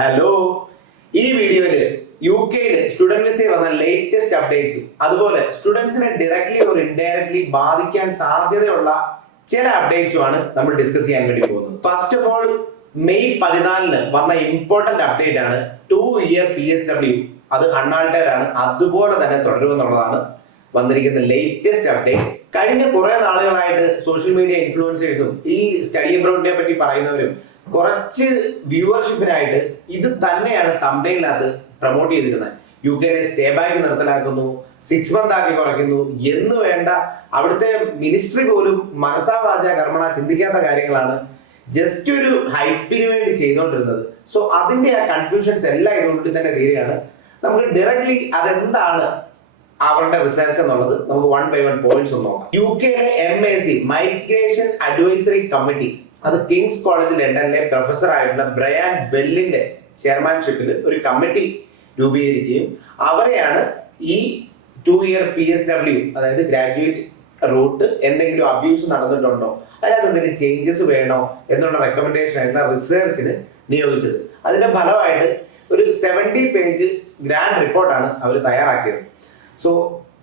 Hello, ഈ വീഡിയോയിൽ U കെയിൽ സ്റ്റുഡന്റ് വിസയിൽ വന്ന ലേറ്റസ്റ്റ് അപ്ഡേറ്റ്സും അതുപോലെ സ്റ്റുഡൻസിനെ ഡയറക്ട്ലി ഓർ ഇൻഡയറക്ട്ലി ബാധിക്കാൻ സാധ്യതയുള്ള ചില അപ്ഡേറ്റ്സുമാണ് നമ്മൾ ഡിസ്കസ് ചെയ്യാൻ വേണ്ടി പോകുന്നത്. ഫസ്റ്റ് ഓഫ് ഓൾ, മെയ് 14 വന്ന ഇമ്പോർട്ടന്റ് അപ്ഡേറ്റ് ആണ് 2-year PSW. അത് അൺആൾട്ടേഡ് ആണ്, അതുപോലെ തന്നെ തുടരുമെന്നുള്ളതാണ് വന്നിരിക്കുന്ന ലേറ്റസ്റ്റ് അപ്ഡേറ്റ്. കഴിഞ്ഞ കുറെ നാളുകളായിട്ട് സോഷ്യൽ മീഡിയ ഇൻഫ്ലുവൻസേഴ്സും ഈ സ്റ്റഡി അബ്രോഡിനെ പറ്റി പറയുന്നവരും കുറച്ച് വ്യൂവർഷിപ്പിനായിട്ട് ഇത് തന്നെയാണ് തംബ്നെയിലിനകത്ത് പ്രൊമോട്ട് ചെയ്തിരുന്നത്. യു കെയിലെ സ്റ്റേ ബാക്ക് നിർത്തലാക്കുന്നു, 6 month ആക്കി കുറയ്ക്കുന്നു എന്ന് വേണ്ട അവിടുത്തെ മിനിസ്ട്രി പോലും മനസാവാച കർമ്മണ ചിന്തിക്കാത്ത കാര്യങ്ങളാണ് ജസ്റ്റ് ഒരു ഹൈപ്പിന് വേണ്ടി ചെയ്തുകൊണ്ടിരുന്നത്. സോ അതിന്റെ ആ കൺഫ്യൂഷൻസ് എല്ലാം ഇതുകൊണ്ട് തന്നെ തീരുകയാണ്. നമുക്ക് ഡയറക്ട്ലി അതെന്താണ് അവരുടെ റിസർച്ച് എന്നുള്ളത് നമുക്ക് 1 by 1 പോയിന്റ്സ് ഒന്ന് നോക്കാം. യു കെയിലെ MAC മൈഗ്രേഷൻ അഡ്വൈസറി കമ്മിറ്റി, അത് കിങ്സ് കോളേജ് ലണ്ടനിലെ പ്രൊഫസർ ആയിട്ടുള്ള ബ്രയാൻ ബെല്ലിന്റെ ചെയർമാൻഷിപ്പിൽ ഒരു കമ്മിറ്റി രൂപീകരിക്കുകയും അവരെയാണ് ഈ 2-year PSW, അതായത് ഗ്രാജുവേറ്റ് റൂട്ട് എന്തെങ്കിലും അബ്യൂസ് നടന്നിട്ടുണ്ടോ, അതിനകത്ത് എന്തെങ്കിലും ചേഞ്ചസ് വേണോ എന്നുള്ള റെക്കമെൻഡേഷൻ ആയിട്ടുള്ള റിസർച്ചിന് നിയോഗിച്ചത്. അതിന്റെ ഫലമായിട്ട് ഒരു 70 പേജ് ഗ്രാൻഡ് റിപ്പോർട്ടാണ് അവർ തയ്യാറാക്കിയത്. സോ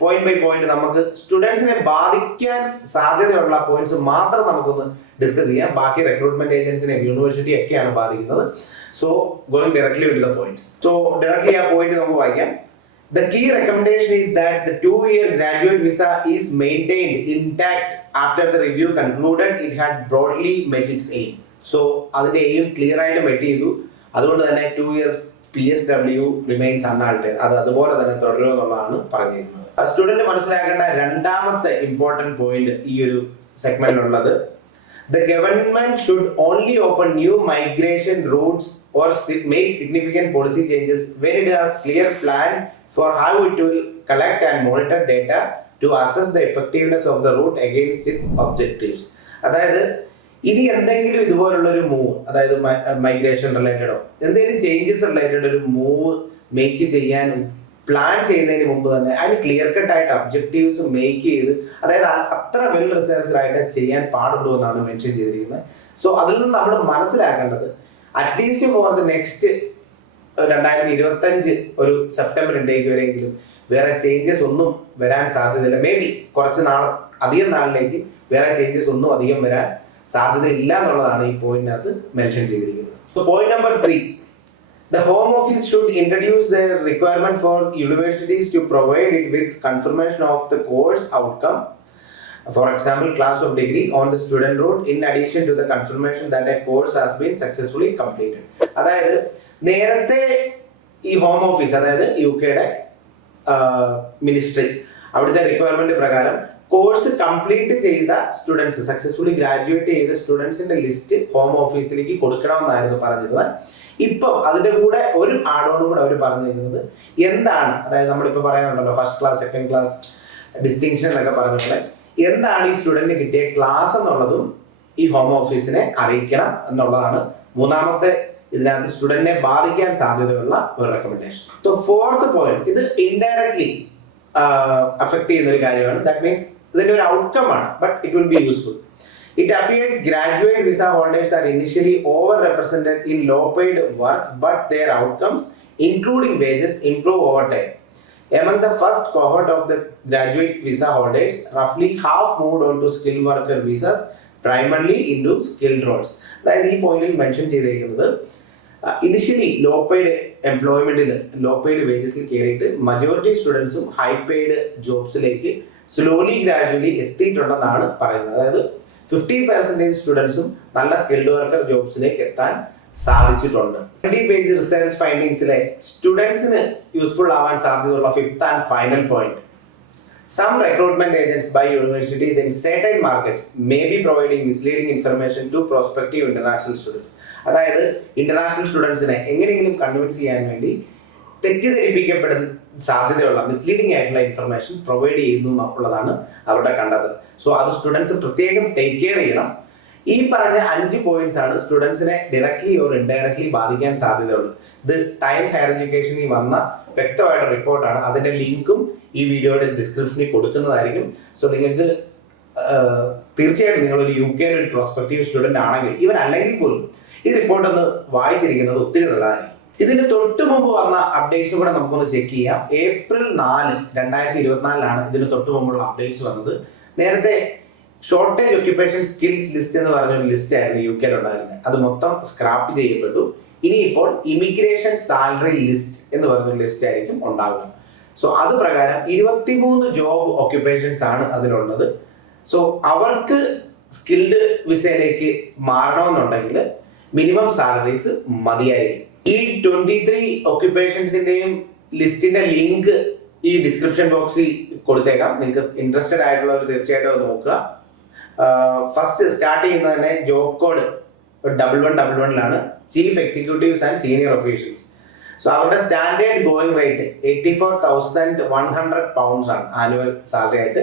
പോയിന്റ് ബൈ പോയിന്റ് നമുക്ക് സ്റ്റുഡൻസിനെ ബാധിക്കാൻ സാധ്യതയുള്ള പോയിന്റ്സ് മാത്രം നമുക്കൊന്ന് ഡിസ്കസ് ചെയ്യാം. ബാക്കി റിക്രൂട്ട്മെന്റ് ഏജൻസിനെ യൂണിവേഴ്സിറ്റി ഒക്കെയാണ് ബാധിക്കുന്നത്. So going directly with the points. So directly ആ പോയിന്റ് നമുക്ക് വായിക്കാം. The key recommendation is that the 2-year graduate visa is maintained intact after the review concluded it had broadly met its aim. So അതിന്റെ aim clear ആയിട്ട് met ചെയ്തു. അതുകൊണ്ട് തന്നെ 2-year PSW remains unaltered. അത് അതുപോലെ തന്നെ തുടരുമെന്നുള്ളതാണ് പറഞ്ഞിരിക്കുന്നത്. സ്റ്റുഡന്റ് മനസ്സിലാക്കേണ്ട രണ്ടാമത്തെ ഇമ്പോർട്ടന്റ് പോയിന്റ് ഈ ഒരു സെഗ്മെന്റിലുള്ളത്, the government should only open new migration routes or make significant policy changes when it has clear plan for how it will collect and monitor data to assess the effectiveness of the route against its objectives. അതായത് ഇനി എന്തെങ്കിലും ഇതുപോലുള്ള ഒരു move, അതായത് migration റിലേറ്റഡോ എന്തെങ്കിലും changes related ഒരു move make ചെയ്യാൻ plan ചെയ്യുന്നതിന് മുമ്പ് തന്നെ അതിന് ക്ലിയർ കട്ട് ആയിട്ട് ഒബ്ജക്റ്റീവ്സ് മേക്ക് ചെയ്ത്, അതായത് അത്ര വെൽ റിസർച്ച്ഡ് ആയിട്ട് ചെയ്യാൻ പാടുള്ളൂ എന്നാണ് മെൻഷൻ ചെയ്തിരിക്കുന്നത്. സോ അതിൽ നിന്ന് നമ്മൾ മനസ്സിലാക്കേണ്ടത് അറ്റ്ലീസ്റ്റ് ഫോർ ദ നെക്സ്റ്റ് 2025 ഒരു സെപ്റ്റംബർ ഇൻടേക്ക് വരെയെങ്കിലും വേറെ ചേഞ്ചസ് ഒന്നും വരാൻ സാധ്യതയില്ല. മേ ബി കുറച്ച് അധികം നാളിലേക്ക് വേറെ ചേഞ്ചസ് ഒന്നും അധികം വരാൻ സാധ്യതയില്ല എന്നുള്ളതാണ് ഈ പോയിന്റിനകത്ത് മെൻഷൻ ചെയ്തിരിക്കുന്നത്. So point number 3, the Home Office should introduce the requirement for universities to provide it with confirmation of the course outcome, for example class of degree on the student route, in addition to the confirmation that a course has been successfully completed. അതായത് നേരത്തെ ഈ home office, അതായത് U കെയുടെ ministry, അവിടുത്തെ requirement പ്രകാരം course complete ചെയ്ത students, successfully graduate ചെയ്ത സ്റ്റുഡൻസിന്റെ list home ഓഫീസിലേക്ക് കൊടുക്കണമെന്നായിരുന്നു പറഞ്ഞിരുന്നത്. ഇപ്പം അതിന്റെ കൂടെ ഒരു ആഡോണും കൂടെ അവർ പറഞ്ഞിരുന്നത് എന്താണ്, അതായത് നമ്മളിപ്പോൾ പറയാനുണ്ടല്ലോ first class, second class distinction എന്നൊക്കെ പറഞ്ഞിട്ടുള്ളത്, എന്താണ് ഈ സ്റ്റുഡന്റിന് കിട്ടിയ ക്ലാസ് എന്നുള്ളതും ഈ ഹോം ഓഫീസിനെ അറിയിക്കണം എന്നുള്ളതാണ് മൂന്നാമത്തെ ഇതിനകത്ത് സ്റ്റുഡന്റിനെ ബാധിക്കാൻ സാധ്യതയുള്ള ഒരു റെക്കമെൻഡേഷൻ. സോ ഫോർത്ത് പോയിന്റ്, ഇത് ഇൻഡയറക്ട്ലി അഫക്ട് ചെയ്യുന്ന ഒരു കാര്യമാണ്. ദാറ്റ് മീൻസ് ഇതിന്റെ ഒരു ഔട്ട്കം ആണ്, but it will be useful. It appears graduate visa holders are initially overrepresented in low-paid work, but their outcomes, including wages, improve over time. Among the first cohort of the graduate visa holders, roughly half moved on to skilled worker visas, primarily into skilled roles. അതായത് ഈ പോയിന്റിൽ mention ചെയ്തിരിക്കുന്നത് initially low paid എംപ്ലോയ്മെന്റിൽ, low paid വേജസിൽ കയറിയിട്ട് majority സ്റ്റുഡൻസും high paid ജോബ്സിലേക്ക് slowly gradually എത്തിയിട്ടുണ്ടെന്നാണ് പറയുന്നത്. അതായത് 50% സ്റ്റുഡൻസും നല്ല സ്കിൽഡ് വർക്കർ ജോബ്സിലേക്ക് എത്താൻ സാധിച്ചിട്ടുണ്ട്. 20 പേജ് റിസർച്ച് ഫൈൻഡിങ്സിലെ സ്റ്റുഡൻസിന് യൂസ്ഫുൾ ആവാൻ സാധ്യതയുള്ള 5th and final point, some recruitment agents by universities in certain markets may be providing misleading information to prospective international students. അതായത് ഇന്റർനാഷണൽ സ്റ്റുഡൻസിനെ എങ്ങനെയെങ്കിലും കൺവിൻസ് ചെയ്യാൻ വേണ്ടി തെറ്റിദ്ധരിപ്പിക്കപ്പെടുന്ന സാധ്യതയുള്ള മിസ്ലീഡിംഗ് ആയിട്ടുള്ള ഇൻഫർമേഷൻ പ്രൊവൈഡ് ചെയ്യുന്നു എന്നുള്ളതാണ് അവരുടെ കണ്ടെത്തൽ. സോ അത് സ്റ്റുഡൻസ് പ്രത്യേകം ടേക്ക് കെയർ ചെയ്യണം. ഈ പറഞ്ഞ 5 പോയിന്റ്സ് ആണ് സ്റ്റുഡൻസിനെ ഡയറക്ട്ലി ഓർ ഇൻഡയറക്ട്ലി ബാധിക്കാൻ സാധ്യതയുള്ളത്. ഇത് ടൈംസ് ഹയർ എഡ്യൂക്കേഷനിൽ വന്ന വ്യക്തമായിട്ട് റിപ്പോർട്ടാണ്. അതിന്റെ ലിങ്കും ഈ വീഡിയോയുടെ ഡിസ്ക്രിപ്ഷനിൽ കൊടുക്കുന്നതായിരിക്കും. സോ നിങ്ങൾക്ക് തീർച്ചയായിട്ടും നിങ്ങളൊരു യു കെയിലെ ഒരു പ്രോസ്പെക്റ്റീവ് സ്റ്റുഡന്റ് ആണെങ്കിൽ, ഇവൻ അല്ലെങ്കിൽ പോലും ഈ റിപ്പോർട്ട് ഒന്ന് വായിച്ചിരിക്കുന്നത് ഒത്തിരി നല്ലതായിരിക്കും. ഇതിന് തൊട്ട് മുമ്പ് വന്ന അപ്ഡേറ്റ്സ് കൂടെ നമുക്കൊന്ന് ചെക്ക് ചെയ്യാം. April 4, 2024 ഇതിന് തൊട്ട് മുമ്പുള്ള അപ്ഡേറ്റ്സ് വന്നത്. നേരത്തെ ഷോർട്ടേജ് ഒക്യുപ്പേഷൻ സ്കിൽസ് ലിസ്റ്റ് എന്ന് പറഞ്ഞൊരു ലിസ്റ്റ് ആയിരുന്നു UK ഉണ്ടായിരുന്നത്. അത് മൊത്തം സ്ക്രാപ്പ് ചെയ്യപ്പെട്ടു. ഇനിയിപ്പോൾ ഇമിഗ്രേഷൻ സാലറി ലിസ്റ്റ് എന്ന് പറഞ്ഞൊരു ലിസ്റ്റ് ആയിരിക്കും ഉണ്ടാകുക. സോ അത് പ്രകാരം 23 ജോബ് ഒക്യുപ്പേഷൻസ് ആണ് അതിലുള്ളത്. സോ അവർക്ക് സ്കിൽഡ് വിസയിലേക്ക് മാറണമെന്നുണ്ടെങ്കിൽ മിനിമം സാലറീസ് മതിയായിരിക്കും. ഈ 23 ഒക്യുപ്പേഷൻസിന്റെയും ലിസ്റ്റിന്റെ ലിങ്ക് ഈ ഡിസ്ക്രിപ്ഷൻ ബോക്സിൽ കൊടുത്തേക്കാം. നിങ്ങൾക്ക് ഇൻട്രസ്റ്റഡ് ആയിട്ടുള്ളവർ തീർച്ചയായിട്ടും അത് നോക്കുക. ഫസ്റ്റ് സ്റ്റാർട്ട് ചെയ്യുന്നത് തന്നെ job code 1111 chief executives and senior officials. So അവരുടെ സ്റ്റാൻഡേർഡ് ഗോയിങ് റേറ്റ് 84,100 പൗണ്ട്സ് ആണ് ആനുവൽ സാലറി ആയിട്ട്.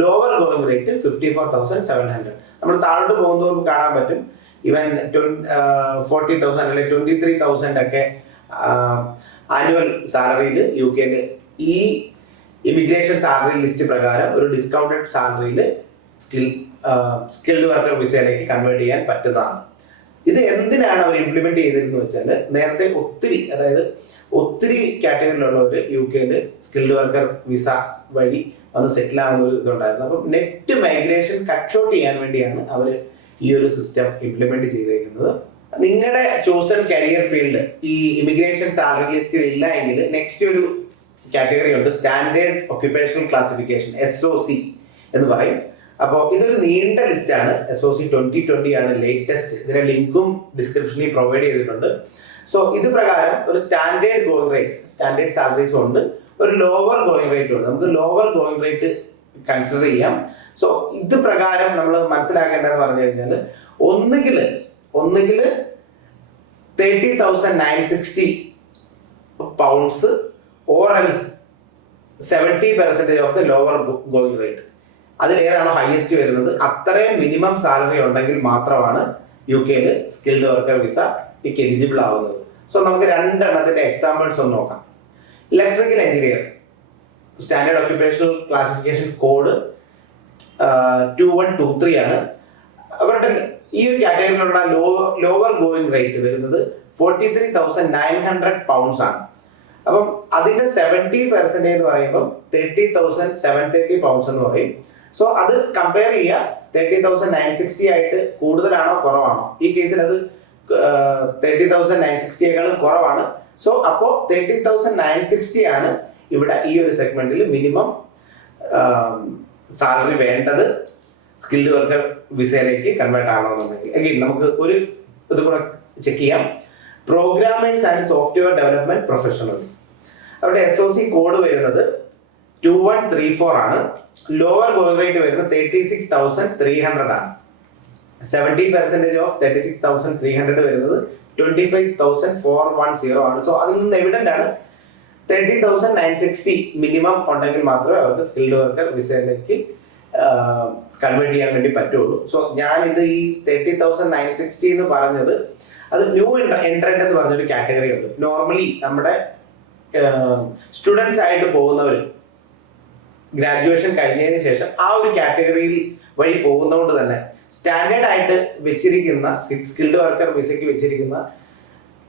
Lower going rate 54,700. നമ്മൾ താഴോട്ട് പോകുന്നതോറും കാണാൻ പറ്റും ഈവൻ 40,000 അല്ലെങ്കിൽ 23,000 ഒക്കെ ആനുവൽ സാലറിയിൽ UK ഈ ഇമിഗ്രേഷൻ സാലറി ലിസ്റ്റ് പ്രകാരം ഒരു ഡിസ്കൗണ്ടഡ് സാലറിയിൽ സ്കിൽഡ് വർക്കർ വിസയിലേക്ക് കൺവേർട്ട് ചെയ്യാൻ പറ്റുന്നതാണ്. ഇത് എന്തിനാണ് അവർ ഇംപ്ലിമെന്റ് ചെയ്തിരുന്നത് വെച്ചാൽ, നേരത്തെ ഒത്തിരി കാറ്റഗറിയിലുള്ളവർ UK സ്കിൽഡ് വർക്കർ വിസ വഴി വന്ന് സെറ്റിൽ ആവുന്ന ഒരു ഇതുണ്ടായിരുന്നു. അപ്പം നെറ്റ് മൈഗ്രേഷൻ കട്ട് ഷോർട്ട് ചെയ്യാൻ വേണ്ടിയാണ് അവർ ഈ ഒരു സിസ്റ്റം ഇംപ്ലിമെന്റ് ചെയ്തേക്കുന്നത്. നിങ്ങളുടെ ചോസൺ കരിയർ ഫീൽഡ് ഈ ഇമിഗ്രേഷൻ സാലറി ലിസ്റ്റിൽ ഇല്ല എങ്കിൽ നെക്സ്റ്റ് ഒരു കാറ്റഗറി ഉണ്ട്, സ്റ്റാൻഡേർഡ് ഒക്യുപ്പേഷണൽ ക്ലാസിഫിക്കേഷൻ SOC എന്ന് പറയും. അപ്പോൾ ഇതൊരു നീണ്ട ലിസ്റ്റാണ്. SOC 2020 ആണ് ലേറ്റസ്റ്റ്. ഇതിന്റെ ലിങ്കും ഡിസ്ക്രിപ്ഷനിൽ പ്രൊവൈഡ് ചെയ്തിട്ടുണ്ട്. സോ ഇത് പ്രകാരം ഒരു സ്റ്റാൻഡേർഡ് ഗോയിങ് റേറ്റ്, സ്റ്റാൻഡേർഡ് സാലറീസും ഉണ്ട്, ഒരു ലോവർ ഗോയിങ് റേറ്റും ഉണ്ട്. നമുക്ക് ലോവർ ഗോയിങ് റേറ്റ് കൺസിഡർ ചെയ്യാം. സോ ഇത് പ്രകാരം നമ്മൾ മനസ്സിലാക്കേണ്ടതെന്ന് പറഞ്ഞു കഴിഞ്ഞാൽ ഒന്നുകിൽ 30,960 pounds or else 70% of the lower going rate. അതിലേതാണോ ഹയസ്റ്റ് വരുന്നത് അത്രയും മിനിമം സാലറി ഉണ്ടെങ്കിൽ മാത്രമാണ് UK സ്കിൽഡ് വർക്കർ വിസയ്ക്ക് എലിജിബിൾ ആവുന്നത്. സോ നമുക്ക് രണ്ടെണ്ണത്തിന്റെ എക്സാമ്പിൾസ് ഒന്ന് നോക്കാം. Electrical engineer standard occupational classification code 2123 ആണ്. അവരുടെ ഈ ഒരു കാറ്റഗറിയിലുള്ള ലോവർ ഗോയിങ് റേറ്റ് വരുന്നത് 43,900 പൗണ്ട്സ് ആണ്. അപ്പം അതിന്റെ 70% എന്ന് പറയുമ്പോൾ 30,730 പൗണ്ട്സ് എന്ന് പറയും. സോ അത് കമ്പയർ ചെയ്യുക, 30,960 ആയിട്ട് കൂടുതലാണോ കുറവാണോ? ഈ കേസിൽ അത് 30,960യേക്കാളും കുറവാണ്. സോ അപ്പോൾ 30,960 ആണ് ഇവിടെ ഈ ഒരു സെഗ്മെന്റിൽ മിനിമം സാലറി വേണ്ടത് സ്കിൽഡ് വർക്കർ വിസയിലേക്ക് കൺവേർട്ട് ആവണമെന്നുണ്ടെങ്കിൽ. അഗെയിൻ നമുക്ക് ഒരു ഇത് കൂടെ ചെക്ക് ചെയ്യാം. Programmers and software development professionals, അവരുടെ SOC കോഡ് വരുന്നത് 2134 ആണ്. ലോവർ ഗോയിങ് റേറ്റ് വരുന്നത് 36,300 ആണ്. 70% ഓഫ് 36,300 വരുന്നത് 25,410 ആണ്. സോ അതിൽ നിന്ന് എവിഡന്റ് ആണ് 30,960 മിനിമം ഉണ്ടെങ്കിൽ മാത്രമേ അവർക്ക് സ്കിൽഡ് വർക്കർ വിസയിലേക്ക് കൺവേർട്ട് ചെയ്യാൻ വേണ്ടി പറ്റുള്ളൂ. സോ ഞാൻ ഇത് ഈ 30,960 എന്ന് പറഞ്ഞത് അത് ന്യൂ എൻട്രന്റ് എന്ന് പറഞ്ഞൊരു കാറ്റഗറി ഉണ്ട്. നോർമലി നമ്മുടെ സ്റ്റുഡൻസ് ആയിട്ട് പോകുന്നവർ ഗ്രാജുവേഷൻ കഴിഞ്ഞതിന് ശേഷം ആ ഒരു കാറ്റഗറിയിൽ വഴി പോകുന്നതുകൊണ്ട് തന്നെ സ്റ്റാൻഡേർഡ് ആയിട്ട് വെച്ചിരിക്കുന്ന സ്കിൽഡ് വർക്കർ വിസയ്ക്ക് വെച്ചിരിക്കുന്ന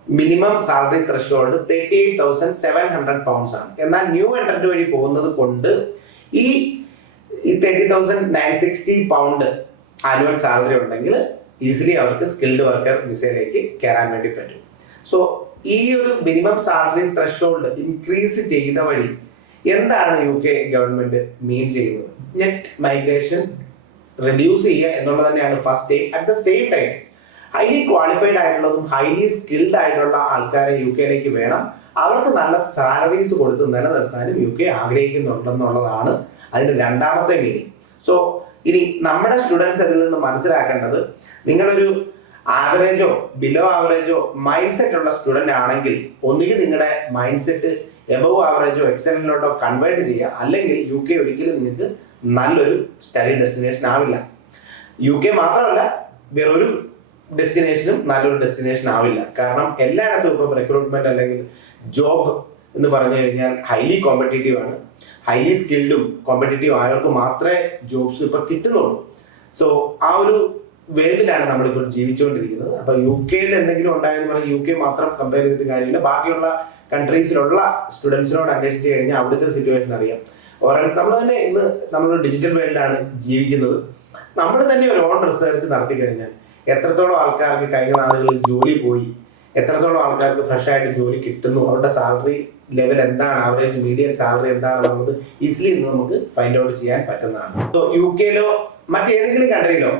മിനിമം സാലറി ത്രഷോൾഡ് 38,700 പൗണ്ട്സ് ആണ്. എന്നാൽ ന്യൂ എൻട്രന്റ് വഴി പോകുന്നത് കൊണ്ട് ഈ 30,960 പൗണ്ട് ആനുവൽ സാലറി ഉണ്ടെങ്കിൽ ഈസിലി അവർക്ക് സ്കിൽഡ് വർക്കർ വിസയിലേക്ക് കയറാൻ വേണ്ടി പറ്റും. സോ ഈ ഒരു മിനിമം സാലറി ത്രഷോൾഡ് ഇൻക്രീസ് ചെയ്ത വഴി എന്താണ് UK ഗവൺമെന്റ് മീൻ ചെയ്യുന്നത്? നെറ്റ് മൈഗ്രേഷൻ റെഡ്യൂസ് ചെയ്യുക എന്നുള്ളത് തന്നെയാണ് first aim. At the same time highly qualified ആയിട്ടുള്ളതും ഹൈലി സ്കിൽഡ് ആയിട്ടുള്ള ആൾക്കാരെ UK വേണം. അവർക്ക് നല്ല സാലറീസ് കൊടുത്ത് നിലനിർത്താനും UK ആഗ്രഹിക്കുന്നുണ്ടെന്നുള്ളതാണ് അതിന്റെ രണ്ടാമത്തെ മീനിങ്. സോ ഇനി നമ്മുടെ സ്റ്റുഡൻസ് അതിൽ നിന്ന് മനസ്സിലാക്കേണ്ടത്, നിങ്ങളൊരു ആവറേജോ ബിലോ ആവറേജോ മൈൻഡ് സെറ്റ് ഉള്ള സ്റ്റുഡന്റ് ആണെങ്കിൽ ഒന്നുകിൽ നിങ്ങളുടെ മൈൻഡ് സെറ്റ് എബവ് ആവറേജോ എക്സലന്റിലോട്ടോ കൺവേർട്ട് ചെയ്യുക, അല്ലെങ്കിൽ UK ഒരിക്കലും നിങ്ങൾക്ക് നല്ലൊരു സ്റ്റഡി ഡെസ്റ്റിനേഷൻ ആവില്ല. UK മാത്രമല്ല വേറൊരു ഡെസ്റ്റിനേഷനും നല്ലൊരു ഡെസ്റ്റിനേഷൻ ആവില്ല. കാരണം എല്ലായിടത്തും ഇപ്പം റിക്രൂട്ട്മെന്റ് അല്ലെങ്കിൽ ജോബ് എന്ന് പറഞ്ഞു കഴിഞ്ഞാൽ ഹൈലി കോമ്പറ്റീറ്റീവ് ആണ്. ഹൈലി സ്കിൽഡും കോമ്പറ്റീറ്റീവ് ആയവർക്ക് മാത്രമേ ജോബ്സ് ഇപ്പം കിട്ടുന്നുള്ളൂ. സോ ആ ഒരു വേൾഡിലാണ് നമ്മളിപ്പോൾ ജീവിച്ചുകൊണ്ടിരിക്കുന്നത്. അപ്പോൾ യു കെയിൽ എന്തെങ്കിലും ഉണ്ടായെന്ന് പറഞ്ഞാൽ യു കെ മാത്രം കമ്പയർ ചെയ്തിട്ട് കാര്യമില്ല, ബാക്കിയുള്ള കൺട്രീസിലുള്ള സ്റ്റുഡൻസിനോട് അന്വേഷിച്ച് കഴിഞ്ഞാൽ അവിടുത്തെ സിറ്റുവേഷൻ അറിയാം. ഓരോ നമ്മൾ തന്നെ ഇന്ന് നമ്മളൊരു ഡിജിറ്റൽ വേൾഡിലാണ് ജീവിക്കുന്നത്. നമ്മൾ തന്നെ ഒരു ഓൺ റിസർച്ച് നടത്തി കഴിഞ്ഞാൽ എത്രത്തോളം ആൾക്കാർക്ക് കഴിഞ്ഞ നാളുകളിൽ ജോലി പോയി, എത്രത്തോളം ആൾക്കാർക്ക് ഫ്രഷ് ആയിട്ട് ജോലി കിട്ടുന്നു, അവരുടെ സാലറി ലെവൽ എന്താണ്, ആവറേജ് മീഡിയൻ സാലറി എന്താണെന്നുള്ളത് ഈസിലി ഇന്ന് നമുക്ക് ഫൈൻഡ് ഔട്ട് ചെയ്യാൻ പറ്റുന്നതാണ്. സോ യു കെയിലോ മറ്റേതെങ്കിലും കൺട്രിയിലോ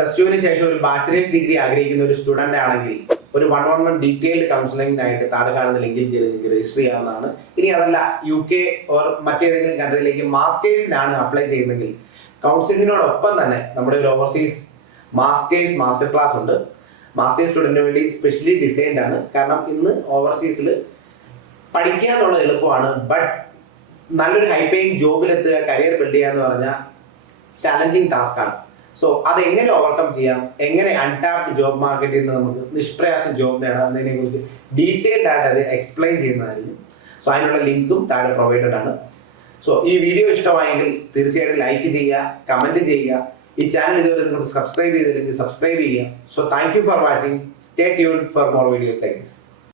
+2 ശേഷം ഒരു ബാച്ചിലേഴ്സ് ഡിഗ്രി ആഗ്രഹിക്കുന്ന ഒരു സ്റ്റുഡന്റ് ആണെങ്കിൽ ഒരു 1-on-1 ഡീറ്റെയിൽഡ് കൗൺസിലിംഗിനായിട്ട് താഴെ കാണുന്ന ലിങ്കിൽ കയറി നിങ്ങൾക്ക് രജിസ്റ്റർ ചെയ്യാവുന്നതാണ്. ഇനി അതല്ല യു കെ ഓർ മറ്റേതെങ്കിലും കൺട്രിയിലേക്ക് മാസ്റ്റേഴ്സിനാണ് അപ്ലൈ ചെയ്യുന്നതെങ്കിൽ കൗൺസിലിങ്ങിനോടൊപ്പം തന്നെ നമ്മുടെ ഒരു ഓവർസീസ് മാസ്റ്റർ ക്ലാസ് ഉണ്ട്. മാസ്റ്റേഴ്സ് സ്റ്റുഡന്റിന് വേണ്ടി സ്പെഷ്യലി ഡിസൈൻഡ് ആണ്. കാരണം ഇന്ന് ഓവർസീസിൽ പഠിക്കാനുള്ള എളുപ്പമാണ്, ബട്ട് നല്ലൊരു ഹൈ പേയിങ് ജോബിലെത്തുക, കരിയർ ബിൽഡ് ചെയ്യുക എന്ന് പറഞ്ഞാൽ ചാലഞ്ചിങ് ടാസ്ക് ആണ്. സോ അതെങ്ങനെ ഓവർകം ചെയ്യാം, എങ്ങനെ അൺടാപ്ഡ് ജോബ് മാർക്കറ്റിൽ നിന്ന് നമുക്ക് നിഷ്പ്രയാസം ജോബ് നേടാം എന്നതിനെ കുറിച്ച് ഡീറ്റെയിൽഡ് ആയിട്ട് അത് എക്സ്പ്ലെയിൻ ചെയ്യുന്നതായിരിക്കും. സോ അതിനുള്ള ലിങ്കും താഴെ പ്രൊവൈഡഡ് ആണ്. സോ ഈ വീഡിയോ ഇഷ്ടമായെങ്കിൽ തീർച്ചയായിട്ടും ലൈക്ക് ചെയ്യുക, കമന്റ് ചെയ്യുക. ഈ ചാനൽ ഇതുവരെ നിങ്ങൾ സബ്സ്ക്രൈബ് ചെയ്തില്ലെങ്കിൽ സബ്സ്ക്രൈബ് ചെയ്യുക. So thank you for watching. Stay tuned for more videos like this.